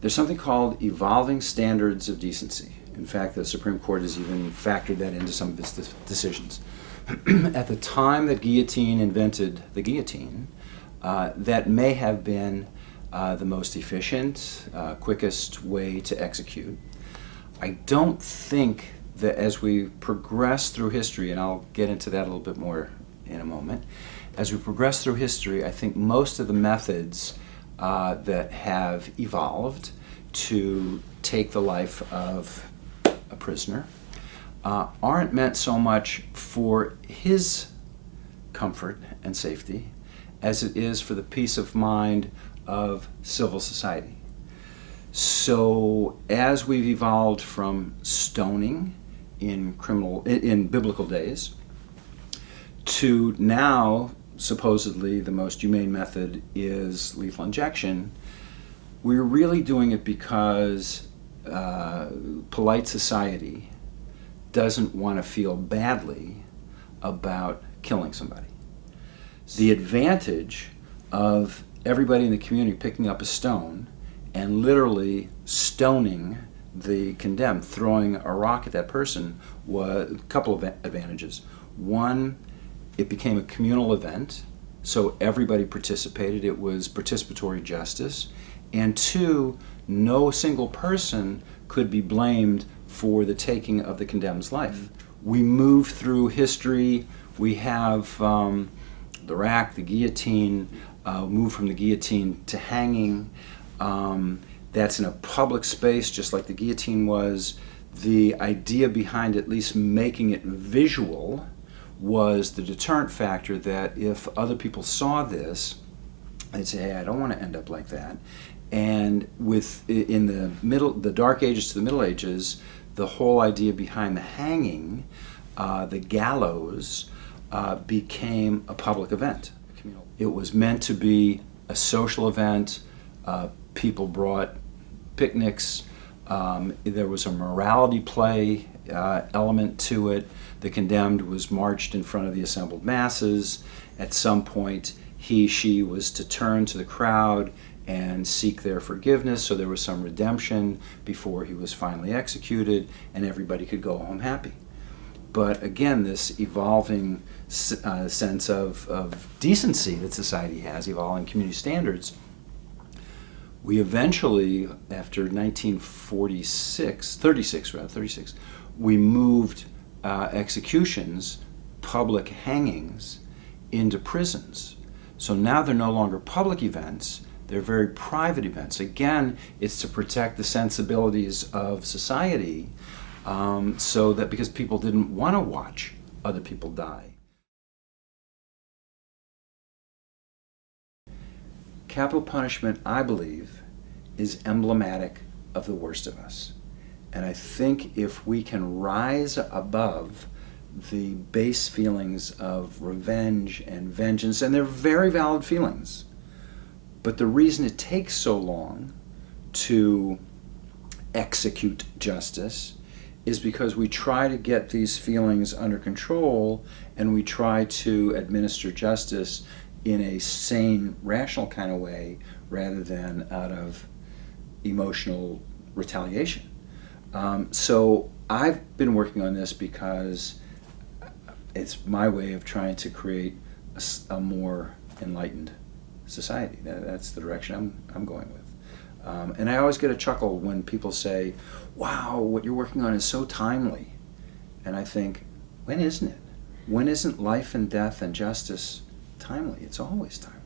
There's something called evolving standards of decency. In fact, the Supreme Court has even factored that into some of its decisions. At the time that Guillotine invented the guillotine, that may have been the most efficient, quickest way to execute. I don't think that as we progress through history, and I'll get into that a little bit more in a moment, as we progress through history, I think most of the methods that have evolved to take the life of a prisoner aren't meant so much for his comfort and safety as it is for the peace of mind of civil society. So as we've evolved from stoning in biblical days to now supposedly the most humane method is lethal injection, we're really doing it because polite society doesn't want to feel badly about killing somebody. The advantage of everybody in the community picking up a stone and literally stoning the condemned, throwing a rock at that person, was a couple of advantages. One, it became a communal event, so everybody participated. It was participatory justice. And two, no single person could be blamed for the taking of the condemned's life. We move through history. We have the rack, the guillotine, move from the guillotine to hanging. That's in a public space, just like the guillotine was. The idea behind at least making it visual was the deterrent factor that if other people saw this, they'd say, hey, I don't want to end up like that. And in the Dark Ages to the Middle Ages, the whole idea behind the hanging, the gallows, became a public event. It was meant to be a social event. People brought picnics. There was a morality play element to it. The condemned was marched in front of the assembled masses. At some point, she was to turn to the crowd and seek their forgiveness, so there was some redemption before he was finally executed, and everybody could go home happy. But again, this evolving sense of decency that society has, evolving community standards, we eventually, after 1936, we moved executions, public hangings, into prisons. So now they're no longer public events, they're very private events. Again, it's to protect the sensibilities of society, so that because people didn't want to watch other people die. Capital punishment, I believe, is emblematic of the worst of us. And I think if we can rise above the base feelings of revenge and vengeance, and they're very valid feelings, but the reason it takes so long to execute justice is because we try to get these feelings under control and we try to administer justice in a sane, rational kind of way rather than out of emotional retaliation. So I've been working on this because it's my way of trying to create a more enlightened society. That's the direction I'm going with. And I always get a chuckle when people say, wow, what you're working on is so timely. And I think, when isn't it? When isn't life and death and justice timely? It's always timely.